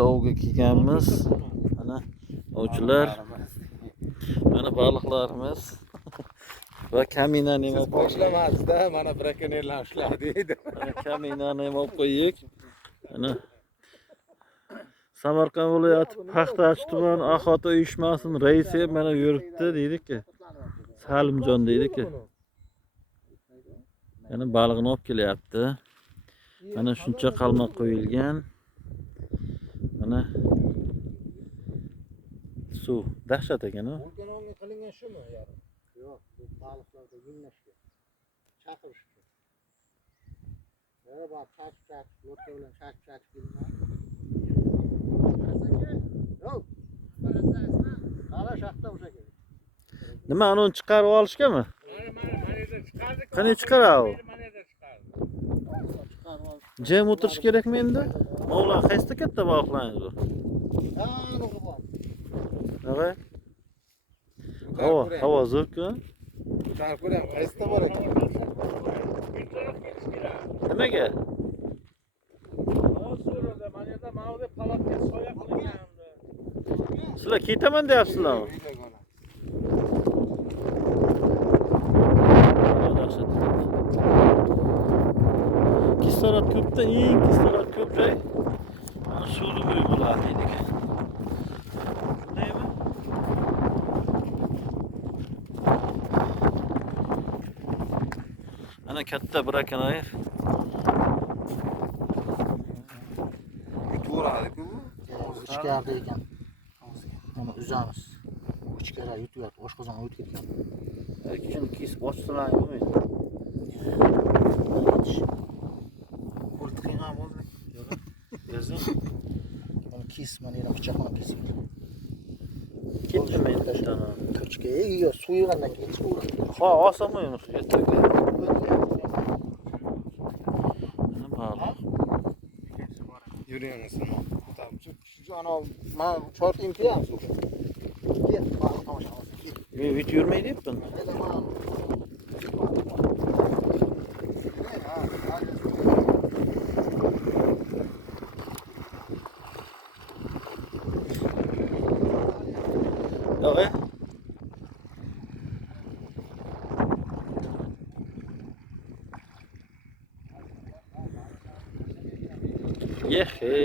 Ovga kelganmiz. Mana ovchilar, mana baliqlarimiz va kaminani Siz boshlamadingiz-da, mana brakonerlar ushladi deydi. Mana kaminani ham olib qo'ydik. Mana Samarqand viloyati Paxtachi tuman aholi uyushmasining raisi mana yuribdi deydik-ki. Salimjon deydik-ki. Mana baliqni olib kelyapti. Mana shuncha qalmoq qo'yilgan. Mana suv dahshat ekan-a. Vulkanovga qilingan shumi yarim? Yo'q, bu baliqlarga yemlashga, chaqirish uchun. Yana bor chaq, lotka bilan chaq kelinadi. Yo'q. Qara shaxta o'sha kerak. Nima uni chiqarib olishgami? Qani chiqaradi? Jam o'tirish kerakmi endi? O'g'lan qaysi katta baliqlaringiz bor? Nima? Havo zo'r-ku. Ko'ram, qaysi bor ekan? Nimaga? Sizlar ketaman deyapsizlarmi? Kislorod ko'pda, eng kislorod ko'p joy. Mana suvli uy bo'ladi deydik. Shundaymi? Mana katta brakonoyer. Yutvoradi-ku bu. Ichkarida ekan. Mana uzamiz. Ichkara yutyapti, oshqozonga o'tib ketgan. Lekin kesib ochsalar bo'lmaydi. Qo'ltiqing ham bo'ldi. Yozing. Mana kes, mana yana pichoq bilan kesyapti. Ketdimi endi tana? Tochka, yo suv yig'andan keyin chiqaveradi. Ha, osamoy uni suvga to'kib. Mana baliq. Yuramiz. Shu ana men shortim kiyam suvga. Ket, baliq tomosha qilsin. Men hech yurmay deyapman. Davay. Yehe.